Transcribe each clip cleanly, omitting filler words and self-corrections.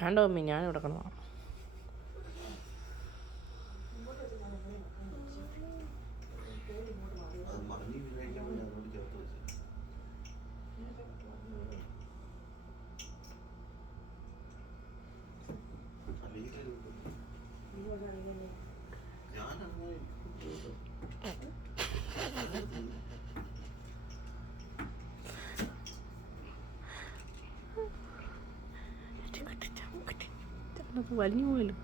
വേണ്ട മമ്മി, ഞാൻ ഇവിടെ കിടന്നു. വലിഞ്ഞു പോയല്ലോ.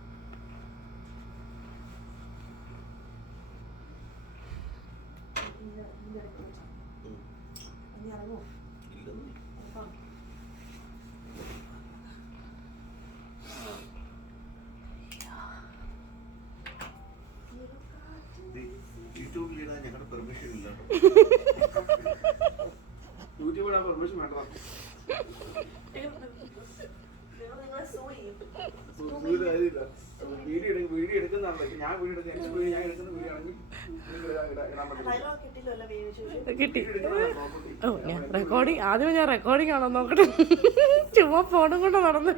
ഞങ്ങളുടെ പെർമിഷൻ ഇല്ല. യൂട്യൂബ് ഇടാൻ പെർമിഷൻ വേണ്ട. വീഡിയോ എടുക്കുന്നതാണ് ഞാൻ വീഡിയോ എടുക്കുന്ന ഞാൻ എടുക്കുന്ന വീഡിയോ ആണെങ്കിൽ കിട്ടി. ഓ, ഞാൻ റെക്കോർഡിങ് ആദ്യമേ ഞാൻ റെക്കോർഡിങ് ആണോ നോക്കട്ടെ. ചുമ്മാ ഫോണും കൊണ്ട് നടന്നു.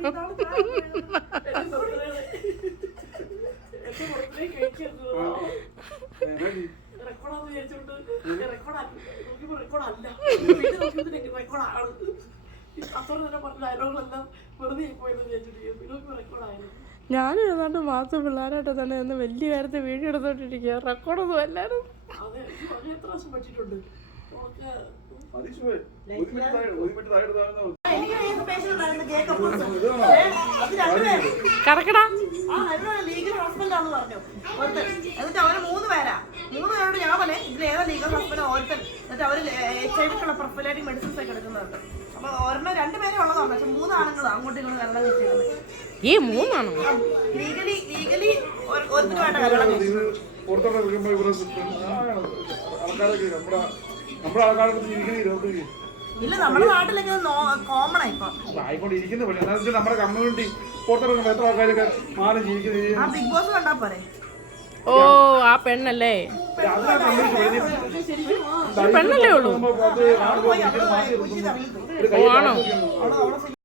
ഞാനും ഏതാണ്ട് മാസം പിള്ളേരായിട്ട് തന്നെ ഒന്ന് വലിയ കാര്യത്തിൽ വീഡിയോ എടുത്തോണ്ടിരിക്കുക. റെക്കോർഡൊന്നും അല്ലായിരുന്നു. കറക്കടാ. ലീഗൽ ഹസ്ബൻഡാന്ന് പറഞ്ഞു എന്നിട്ട് അവര് 3 പേരാ. 3 പേരോട് ഞാൻ പറഞ്ഞേ ഇതിലേതാ ലീഗൽ ഹസ്ബൻഡ് ഓരോരുത്തൻ. എന്നിട്ട് അവര് HIV പ്രൊഫൈലാറ്റിക് മെഡിസിൻസ് ഒക്കെ എടുക്കുന്നുണ്ട്. അപ്പൊ ഒരെണ്ണം 2 പേരെ ഉള്ളതാണ്. പക്ഷെ 3 ആണുങ്ങൾ അങ്ങോട്ടും ഇങ്ങോട്ടും കല്യാണം കഴിച്ചിരുന്നത്. ഈ 3 ആണോ? ലീഗലി ഒരുത്തരുമായിട്ട് കല്യാണം കഴിച്ചത്. ഇല്ല, നമ്മുടെ നാട്ടിലൊക്കെ കോമൺ ആയി ഇപ്പൊ. നമ്മുടെ കമ്മ്യൂണിറ്റി പുറത്തിറങ്ങുമ്പോ എത്ര ആൾക്കാരൊക്കെ മാറി ജീവിക്കുന്നത്. ബിഗ് ബോസ് കണ്ടാ പോരെ. ഓ, ആ പെണ്ണല്ലേ? പെണ്ണല്ലേ ഉള്ളൂ? ആണോ?